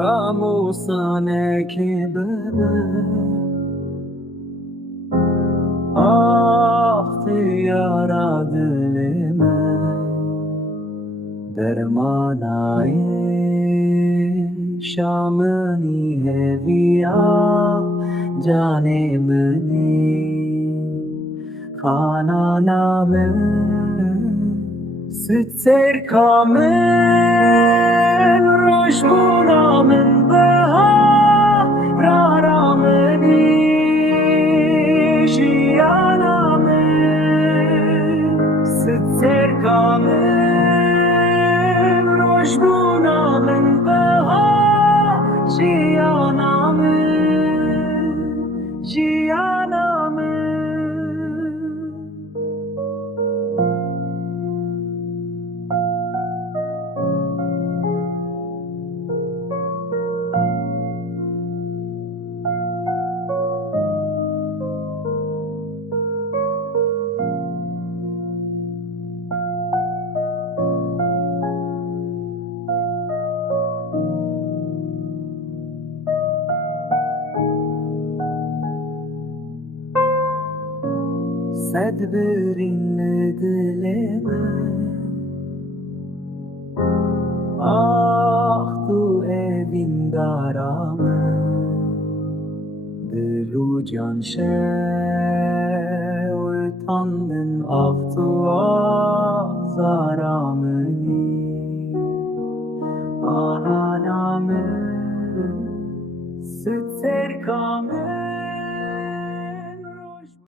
रामोसाने के यारा दिल में दरमानाए शामनी है विया जाने मने खाना नामे Sitzer kamen Roshmunamen Beha Rarameni Shianamen Sitzer kamen Roshmunamen Beha Shianamen Shianamen Sedberin dileme Ah tu evin darame Dilu can utandın ah tu azarameni Ananame Sütser kamen